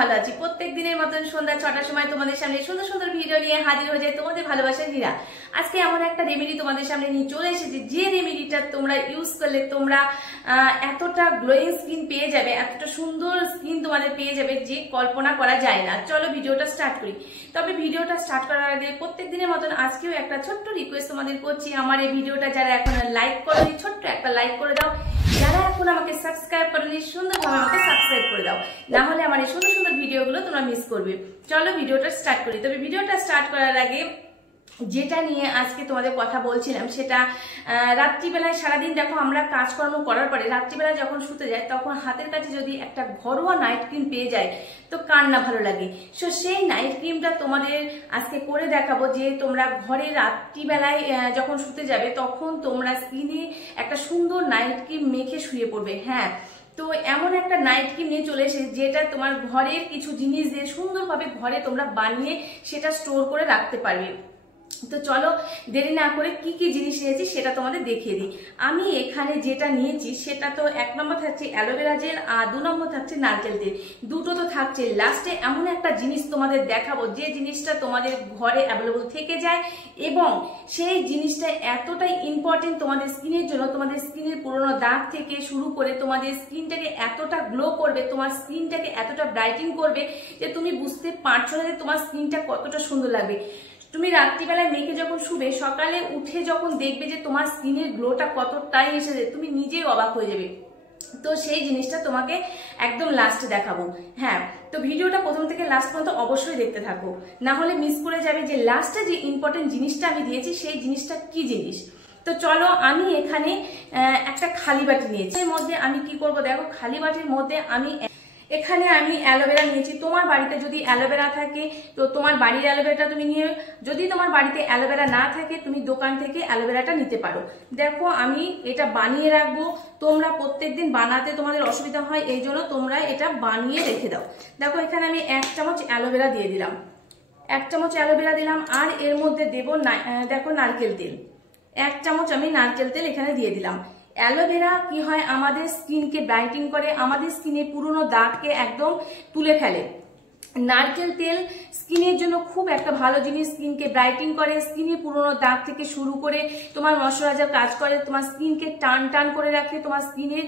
ভালো আছি। প্রত্যেক দিনের মতন সন্ধ্যা ৬টার সময় তোমাদের সামনে সুন্দর সুন্দর ভিডিও নিয়ে হাজির হয়ে যায় তোমাদের ভালোবাসার হীরা। আজকে এমন একটা রেমেডি তোমাদের সামনে নিয়ে চলে এসেছি, যে রেমেডিটা তোমরা ইউজ করলে তোমরা এতটা গ্লোয়িং স্কিন পেয়ে যাবে, এতটা সুন্দর স্কিন তোমাদের পেয়ে যাবে যে কল্পনা করা যায় না। চলো ভিডিওটা স্টার্ট করি। তবে ভিডিওটা স্টার্ট করার আগে প্রত্যেক দিনের মতন আজকেও একটা ছোট্ট রিকোয়েস্ট তোমাদের করছি। আমার এই ভিডিওটা যারা এখন লাইক করোনি, ছোট্ট একটা লাইক করে দাও। যারা এখন আমাকে সাবস্ক্রাইব করোনি, সুন্দরভাবে আমাকে সাবস্ক্রাইব করে দাও, না হলে আমার এই সুন্দর সুন্দর ভিডিওগুলো তোমরা মিস করবে। চলো ভিডিওটা স্টার্ট করি। তবে ভিডিওটা স্টার্ট করার আগে যেটা নিয়ে আজকে তোমাদের কথা বলছিলাম, সেটা রাত্রিবেলায় সারাদিন দেখো আমরা কাজকর্ম করার পরে রাত্রিবেলায় যখন শুতে যায়, তখন হাতের কাছে যদি একটা ঘরোয়া নাইট ক্রিম পেয়ে যায় তো কার না ভালো লাগে। সো সেই নাইট ক্রিমটা তোমাদের আজকে করে দেখাবো, যে তোমরা ঘরে রাত্রিবেলায় যখন শুতে যাবে তখন তোমরা স্কিনে একটা সুন্দর নাইট ক্রিম মেখে শুয়ে পড়বে। হ্যাঁ, তো এমন একটা নাইট ক্রিম নিয়ে চলে এসেছে যেটা তোমার ঘরের কিছু জিনিস দিয়ে সুন্দরভাবে ঘরে তোমরা বানিয়ে সেটা স্টোর করে রাখতে পারবে। তো চলো দেরি না করে কি কি জিনিস নিয়েছি সেটা তোমাদের দেখিয়ে দিই। আমি এখানে যেটা নিয়েছি সেটা তো 1 নম্বর থাকছে অ্যালোভেরা জেল, আর 2 নম্বর থাকছে নারকেল তেল। দুটো তো থাকছে। লাস্টে এমন একটা জিনিস তোমাদের দেখাবো যে জিনিসটা তোমাদের ঘরে অ্যাভেলেবল থেকে যায়, এবং সেই জিনিসটা এতটাই ইম্পর্টেন্ট তোমাদের স্কিনের জন্য। তোমাদের স্কিনের পুরোনো দাগ থেকে শুরু করে তোমাদের স্কিনটাকে এতটা গ্লো করবে, তোমার স্কিনটাকে এতটা ব্রাইটিং করবে যে তুমি বুঝতে পারছো না যে তোমার স্কিনটা কতটা সুন্দর লাগবে। তুমি রাত্রিবেলায় মেখে যখন শুবে, সকালে উঠে যখন দেখবে যে তোমার স্কিনের গ্লোটা কতটাই এসেছে, তুমি নিজেই অবাক হয়ে যাবে। তো সেই জিনিসটা তোমাকে একদম লাস্টে দেখাবো। হ্যাঁ, তো ভিডিওটা প্রথম থেকে লাস্ট পর্যন্ত অবশ্যই দেখতে থাকো, না হলে মিস করে যাবে যে লাস্টে যে ইম্পর্টেন্ট জিনিসটা আমি দিয়েছি সেই জিনিসটা কি জিনিস। তো চলো, আমি এখানে একটা খালি বাটি নিয়েছি। এর মধ্যে আমি কি করব দেখো, খালি বাটির মধ্যে আমি এখানে অ্যালোভেরা নিয়েছি। তোমার বাড়িতে যদি অ্যালোভেরা থাকে তো তোমার বাড়ির অ্যালোভেরাটা তুমি নিয়ে, যদি তোমার বাড়িতে অ্যালোভেরা না থাকে তুমি দোকান থেকে অ্যালোভেরাটা নিতে পারো। দেখো আমি এটা বানিয়ে রাখবো, তোমরা প্রত্যেকদিন বানাতে তোমাদের অসুবিধা হয়, এই জন্য তোমরা এটা বানিয়ে রেখে দাও। দেখো এখানে আমি 1 চামচ অ্যালোভেরা দিয়ে দিলাম, 1 চামচ অ্যালোভেরা দিলাম। আর এর মধ্যে দেবো দেখো নারকেল তেল, 1 চামচ আমি নারকেল তেল এখানে দিয়ে দিলাম। অ্যালোভেরা কি হয়, আমাদের স্কিনকে ব্রাইটিং করে, আমাদের স্কিনে পুরনো দাগকে একদম তুলে ফেলে। নারকেল তেল স্কিনের জন্য খুব একটা ভালো জিনিস, স্কিনকে ব্রাইটিং করে, স্কিনে পুরনো দাগ থেকে শুরু করে তোমার ময়শ্চারাইজার কাজ করে, তোমার স্কিনকে টান টান করে রাখে। তোমার স্কিনের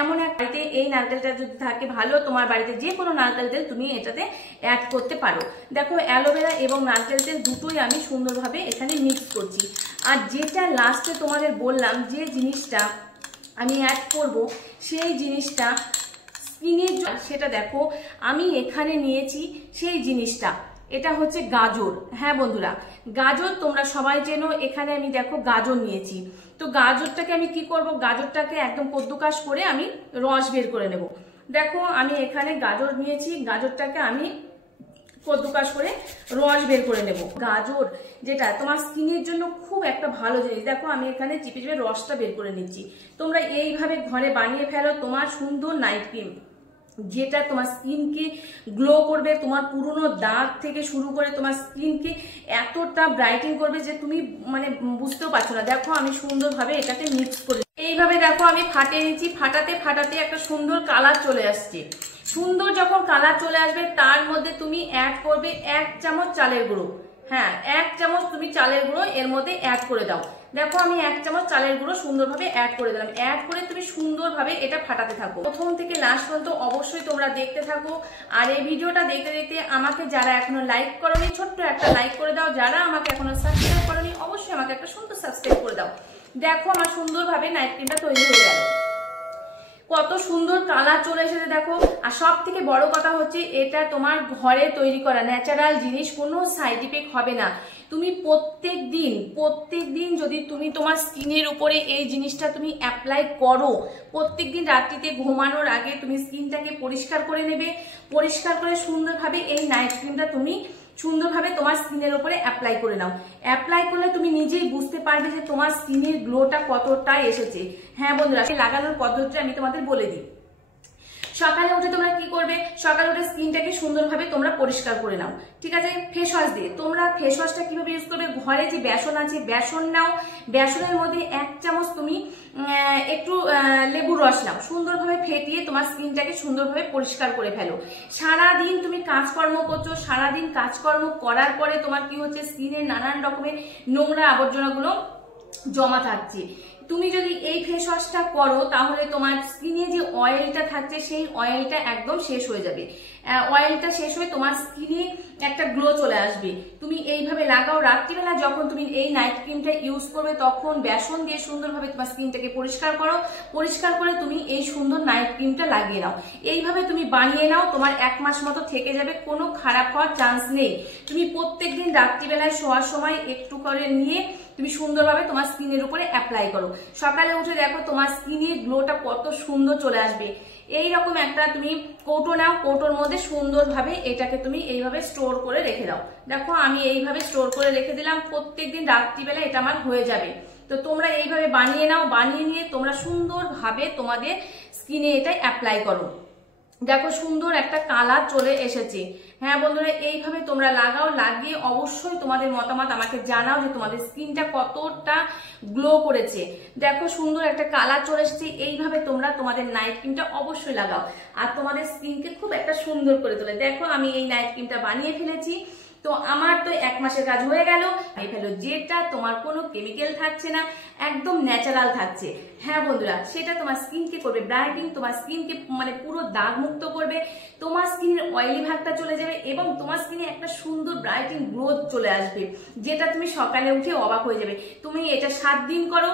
এমন একটা, এই নারকেলটা যদি থাকে ভালো, তোমার বাড়িতে যে কোনো নারকেল তেল তুমি এটাতে অ্যাড করতে পারো। দেখো অ্যালোভেরা এবং নারকেল তেল দুটোই আমি সুন্দরভাবে এখানে মিক্স করছি। আর যেটা লাস্টে তোমাদের বললাম যে জিনিসটা আমি অ্যাড করব, সেই জিনিসটা স্কিনের, সেটা দেখো আমি এখানে নিয়েছি সেই জিনিসটা, এটা হচ্ছে গাজর। হ্যাঁ বন্ধুরা, গাজর তোমরা সবাই চেনো। এখানে আমি দেখো গাজর নিয়েছি। তো গাজরটাকে আমি কি করব, গাজরটাকে একদম কদ্দুকাশ করে আমি রস বের করে নেব। দেখো আমি এখানে গাজর নিয়েছি, গাজরটাকে আমি কদ্দুকাশ করে রস বের করে নেব। গাজর যেটা তোমার স্কিনের জন্য খুব একটা ভালো জিনিস, দেখো আমি এখানে চিপে চিপে রসটা বের করে নিচ্ছি। তোমরা এইভাবে ঘরে বানিয়ে ফেলো তোমার সুন্দর নাইট ক্রিম, যেটা তোমার স্কিনকে গ্লো করবে, তোমার পুরনো দাগ থেকে শুরু করে তোমার স্কিনকে এতটা ব্রাইটিং করবে যে তুমি মানে বুঝতেও পারছো না। দেখো আমি সুন্দরভাবে এটাকে মিক্স করি, এইভাবে দেখো আমি ফাটিয়ে নিচ্ছি। ফাটাতে ফাটাতে একটা সুন্দর কালার চলে আসছে। সুন্দর যখন কালার চলে আসবে, তার মধ্যে তুমি অ্যাড করবে 1 চামচ চালের গুঁড়ো। হ্যাঁ, 1 চামচ তুমি চালের গুঁড়ো এর মধ্যে অ্যাড করে দাও। দেখো আমি 1 চামচ চালের গুঁড়ো সুন্দরভাবে অ্যাড করে দিলাম। অ্যাড করে তুমি সুন্দরভাবে এটা ফাটাতে থাকো, প্রথম থেকে লাস্ট পর্যন্ত অবশ্যই তোমরা দেখতে থাকো। আর এই ভিডিওটা দেখতে দেখতে আমাকে যারা এখনো লাইক করোনি, ছোট্ট একটা লাইক করে দাও। যারা আমাকে এখনো সাবস্ক্রাইব করোনি, অবশ্যই আমাকে একটা সুন্দর সাবস্ক্রাইব করে দাও। দেখো আমার সুন্দরভাবে নাইট ক্রিমটা তৈরি হয়ে গেল, কত সুন্দর কালার চলে এসেছে দেখো। আর সব থেকে বড় কথা হচ্ছে, এটা তোমার ঘরে তৈরি করা ন্যাচারাল জিনিস, কোনো সাইড ইফেক্ট হবে না। তুমি প্রত্যেক দিন যদি তুমি তোমার স্কিনের উপরে এই জিনিসটা তুমি অ্যাপ্লাই করো, প্রত্যেক দিন রাত্রিতে ঘুমানোর আগে তুমি স্কিনটাকে পরিষ্কার করে নেবে। পরিষ্কার করে সুন্দরভাবে এই নাইট ক্রিমটা তুমি সুন্দরভাবে তোমার স্কিনের উপরে অ্যাপ্লাই করে নাও। অ্যাপ্লাই করলে তুমি নিজেই বুঝতে পারবে যে তোমার স্কিনের গ্লোটা কতটা এসেছে। হ্যাঁ বন্ধুরা, লাগানোর পদ্ধতিটা আমি তোমাদের বলে দিই। সকালে উঠে তোমরা কি করবে, সকালে উঠে স্কিনটাকে সুন্দরভাবে তোমরা পরিষ্কার করে নাও, ঠিক আছে, ফেস ওয়াশ দিয়ে। তোমরা ফেস ওয়াশটা কিভাবে ইউজ করবে, ঘরে যে বেসন আছে বেসন নাও, বেসনের মধ্যে 1 চামচ তুমি একটু লেবুর রস নাও, সুন্দরভাবে ফেটিয়ে তোমার স্কিনটাকে সুন্দরভাবে পরিষ্কার করে ফেলো। সারাদিন তুমি কাজকর্ম করছো, সারাদিন কাজকর্ম করার পরে তোমার কি হচ্ছে, স্কিনে নানান রকমের নোংরা আবর্জনাগুলো জমা থাকছে। তুমি যদি এই ফেস ওয়াশটা করো তাহলে তোমার স্কিনে যে অয়েলটা থাকছে সেই অয়েলটা একদম শেষ হয়ে যাবে। অয়েলটা শেষ হয়ে তোমার স্কিনে একটা গ্লো চলে আসবে। তুমি এইভাবে লাগাও। রাত্রিবেলা যখন তুমি এই নাইট ক্রিমটা ইউজ করবে তখন বেসন দিয়ে সুন্দরভাবে তোমার স্কিনটাকে পরিষ্কার করো, পরিষ্কার করে তুমি এই সুন্দর নাইট ক্রিমটা লাগিয়ে নাও। এইভাবে তুমি বানিয়ে নাও, তোমার 1 মাস মতো থেকে যাবে, কোনো খারাপ হওয়ার চান্স নেই। তুমি প্রত্যেকদিন রাত্রিবেলায় শোয়ার সময় একটু করে নিয়ে তুমি সুন্দরভাবে তোমার স্কিনের উপরে অ্যাপ্লাই করো। সকালে উঠে দেখো তোমার স্কিনের গ্লোটা কত সুন্দর চলে আসবে। এইরকম একটা তুমি কৌটো নাও, কৌটোর মধ্যে সুন্দরভাবে এটাকে তুমি এইভাবে স্টোর করে রেখে দাও। দেখো আমি এইভাবে স্টোর করে রেখে দিলাম, প্রত্যেকদিন রাত্রিবেলা এটা আমার হয়ে যাবে। তো তোমরা এইভাবে বানিয়ে নাও, বানিয়ে নিয়ে তোমরা সুন্দরভাবে তোমাদের স্কিনে এটা অ্যাপ্লাই করো। দেখো সুন্দর একটা কালার চলে এসেছে। হ্যাঁ বন্ধুরা, এইভাবে তোমরা লাগাও, লাগিয়ে অবশ্যই তোমাদের মতামত আমাকে জানাও যে তোমাদের স্কিনটা কতটা গ্লো করেছে। দেখো সুন্দর একটা কালার চলে এসেছে। এইভাবে তোমরা তোমাদের নাইট ক্রিমটা অবশ্যই লাগাও আর তোমাদের স্কিনকে খুব একটা সুন্দর করে তোলে। দেখো আমি এই নাইট ক্রিমটা বানিয়ে ফেলেছি। তো আমার তো 1 মাসের কাজ হয়ে গেল। এই ফেলো যেটা তোমার কোনো কেমিক্যাল থাকছে না, একদম ন্যাচারাল থাকছে। হ্যাঁ বন্ধুরা, সেটা তোমার স্কিনকে করবে ব্রাইটিং, তোমার স্কিনকে মানে পুরো দাগ মুক্ত করবে, তোমার স্কিনের অয়েলি ভাগটা চলে যাবে এবং তোমার স্কিনে একটা সুন্দর ব্রাইটিং গ্লো চলে আসবে, যেটা তুমি সকালে উঠে অবাক হয়ে যাবে। তুমি এটা 7 দিন করো,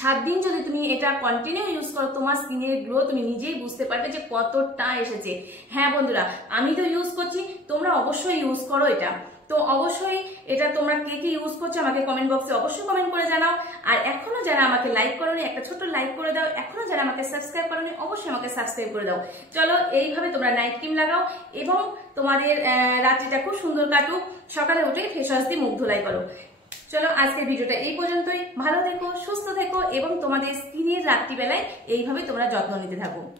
7 দিন যদি তুমি এটা কন্টিনিউ ইউজ করো তোমার স্কিনের গ্লো তুমি নিজেই বুঝতে পারবে যে কতটা এসেছে। হ্যাঁ বন্ধুরা, আমি তো ইউজ করছি, তোমরা অবশ্যই ইউজ করো এটা। তো অবশ্যই এটা তোমরা কে কে ইউজ করছো আমাকে কমেন্ট বক্সে অবশ্যই কমেন্ট করে জানাও। আর এখনো যারা আমাকে লাইক করোনি একটা ছোট্ট লাইক করে দাও। এখনো যারা আমাকে সাবস্ক্রাইব করোনি অবশ্যই আমাকে সাবস্ক্রাইব করে দাও। চলো এইভাবে তোমরা নাইট ক্রিম লাগাও এবং তোমাদের রাত্রিটা খুব সুন্দর কাটুক। সকালে উঠে ফেস ওয়াশ দিয়ে মুখ ধুলাই করো। চলো আজকের ভিডিওটা এই পর্যন্তই। ভালো থেকো, সুস্থ থেকো এবং তোমাদের স্কিনের রাত্রিবেলায় এইভাবে তোমরা যত্ন নিতে থাকো।